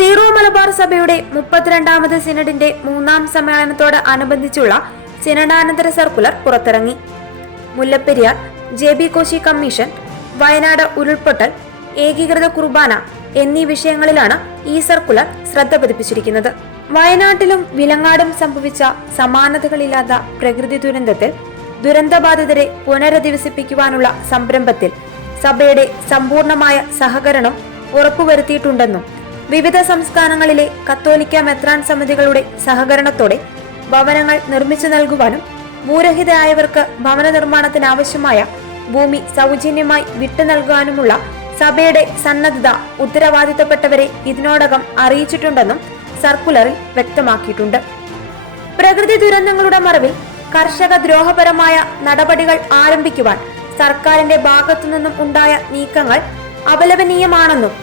Zero Malabar സഭയുടെ 32ാമത് സിനഡിന്റെ 3ാം സമ്മേളനത്തോട് അനുബന്ധിച്ചുള്ള സിനഡാനന്തര circular പുറത്തിറങ്ങി. മുല്ലപ്പെരിയാർ, JB കോശി കമ്മീഷൻ, വയനാട് ഉരുൾപൊട്ടൽ, ഏകീകൃത കുർബാന എന്നീ വിഷയങ്ങളിലാണ് ഈ സർക്കുലർ ശ്രദ്ധ പതിപ്പിച്ചിരിക്കുന്നത്. വയനാട്ടിലും വിലങ്ങാടും സംഭവിച്ച സമാനതകളില്ലാത്ത പ്രകൃതി ദുരന്തത്തിൽ ദുരന്തബാധിതരെ പുനരധിവസിപ്പിക്കുവാനുള്ള സംരംഭത്തിൽ സഭയുടെ സമ്പൂർണമായ സഹകരണം ഉറപ്പുവരുത്തിയിട്ടുണ്ടെന്നും വിവിധ സംസ്ഥാനങ്ങളിലെ കത്തോലിക്ക മെത്രാൻ സമിതികളുടെ സഹകരണത്തോടെ ഭവനങ്ങൾ നിർമ്മിച്ചു നൽകുവാനും ഭൂരഹിതരായവർക്ക് ഭവന നിർമ്മാണത്തിനാവശ്യമായ ഭൂമി സൗജന്യമായി വിട്ടു നൽകുവാനുമുള്ള സഭയുടെ സന്നദ്ധത ഉത്തരവാദിത്തപ്പെട്ടവരെ ഇതിനോടകം അറിയിച്ചിട്ടുണ്ടെന്നും സർക്കുലറിൽ വ്യക്തമാക്കിയിട്ടുണ്ട്. പ്രകൃതി ദുരന്തങ്ങളുടെ മറവിൽ കർഷക ദ്രോഹപരമായ നടപടികൾ ആരംഭിക്കുവാൻ സർക്കാരിന്റെ ഭാഗത്തുനിന്നും ഉണ്ടായ നീക്കങ്ങൾ അപലപനീയമാണെന്നും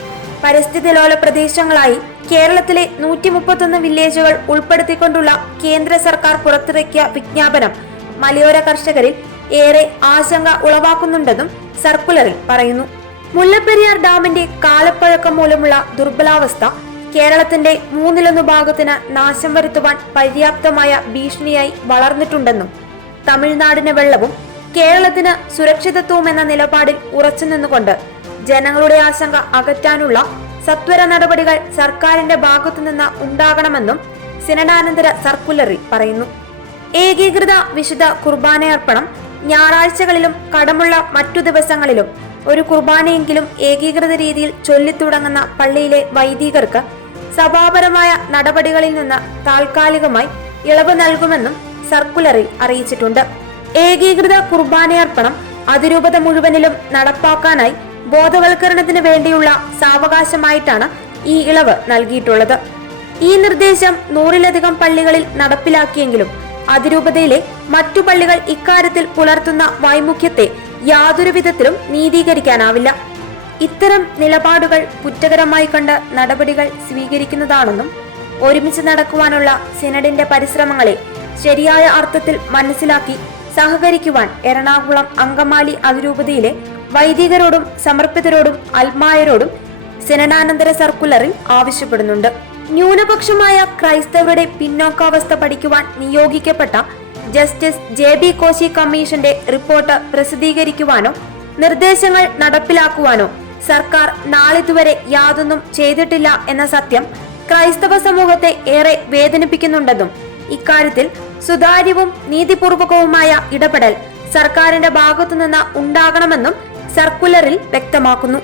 പരിസ്ഥിതി ലോല പ്രദേശങ്ങളായി കേരളത്തിലെ 131 വില്ലേജുകൾ ഉൾപ്പെടുത്തിക്കൊണ്ടുള്ള കേന്ദ്ര സർക്കാർ പുറത്തിറക്കിയ വിജ്ഞാപനം മലയോര കർഷകരിൽ ഏറെ ആശങ്ക ഉളവാക്കുന്നുണ്ടെന്നും സർക്കുലറിൽ പറയുന്നു. മുല്ലപ്പെരിയാർ ഡാമിന്റെ കാലപ്പഴക്കം മൂലമുള്ള ദുർബലാവസ്ഥ കേരളത്തിന്റെ 1/3 ഭാഗത്തിന് നാശം വരുത്തുവാൻ പര്യാപ്തമായ ഭീഷണിയായി വളർന്നിട്ടുണ്ടെന്നും തമിഴ്നാടിന് വെള്ളവും കേരളത്തിന് സുരക്ഷിതത്വവും എന്ന നിലപാടിൽ ഉറച്ചുനിന്നുകൊണ്ട് ജനങ്ങളുടെ ആശങ്ക അകറ്റാനുള്ള സത്വര നടപടികൾ സർക്കാരിന്റെ ഭാഗത്തുനിന്ന് ഉണ്ടാകണമെന്നും സിനഡാനന്തര സർക്കുലറിൽ പറയുന്നു. ഏകീകൃത വിശുദ്ധ കുർബാനയർപ്പണം ഞായറാഴ്ചകളിലും കടമുള്ള മറ്റു ദിവസങ്ങളിലും ഒരു കുർബാനയെങ്കിലും ഏകീകൃത രീതിയിൽ ചൊല്ലിത്തുടങ്ങുന്ന പള്ളിയിലെ വൈദികർക്ക് സഭാപരമായ നടപടികളിൽ നിന്ന് താൽക്കാലികമായി ഇളവ് നൽകുമെന്നും സർക്കുലറിൽ അറിയിച്ചിട്ടുണ്ട്. ഏകീകൃത കുർബാനയർപ്പണം അതിരൂപത മുഴുവനിലും നടപ്പാക്കാനായി ബോധവൽക്കരണത്തിന് വേണ്ടിയുള്ള സാവകാശമായിട്ടാണ് ഈ ഇളവ് നൽകിയിട്ടുള്ളത്. ഈ നിർദ്ദേശം 100-ലധികം പള്ളികളിൽ നടപ്പിലാക്കിയെങ്കിലും അതിരൂപതയിലെ മറ്റു പള്ളികൾ ഇക്കാര്യത്തിൽ പുലർത്തുന്ന വൈമുഖ്യത്തെ യാതൊരു വിധത്തിലും നീതീകരിക്കാനാവില്ല. ഇത്തരം നിലപാടുകൾ കുറ്റകരമായി കണ്ട് നടപടികൾ സ്വീകരിക്കുന്നതാണെന്നും ഒരുമിച്ച് നടക്കുവാനുള്ള സിനഡിന്റെ പരിശ്രമങ്ങളെ ശരിയായ അർത്ഥത്തിൽ മനസ്സിലാക്കി സഹകരിക്കുവാൻ എറണാകുളം അങ്കമാലി അതിരൂപതയിലെ വൈദികരോടും സമർപ്പിതരോടും അൽമായരോടും സിനഡാനന്തര സർക്കുലറിൽ ആവശ്യപ്പെടുന്നുണ്ട്. ന്യൂനപക്ഷമായ ക്രൈസ്തവരുടെ പിന്നോക്കാവസ്ഥ പഠിക്കുവാൻ നിയോഗിക്കപ്പെട്ട ജസ്റ്റിസ് JB കോശി കമ്മീഷന്റെ റിപ്പോർട്ട് പ്രസിദ്ധീകരിക്കുവാനോ നിർദ്ദേശങ്ങൾ നടപ്പിലാക്കുവാനോ സർക്കാർ നാളിതുവരെ യാതൊന്നും ചെയ്തിട്ടില്ല എന്ന സത്യം ക്രൈസ്തവ സമൂഹത്തെ ഏറെ വേദനിപ്പിക്കുന്നുണ്ടെന്നും ഇക്കാര്യത്തിൽ സുതാര്യവും നീതിപൂർവകവുമായ ഇടപെടൽ സർക്കാരിന്റെ ഭാഗത്തുനിന്ന് ഉണ്ടാകണമെന്നും സർക്കുലറിൽ വ്യക്തമാക്കുന്നു.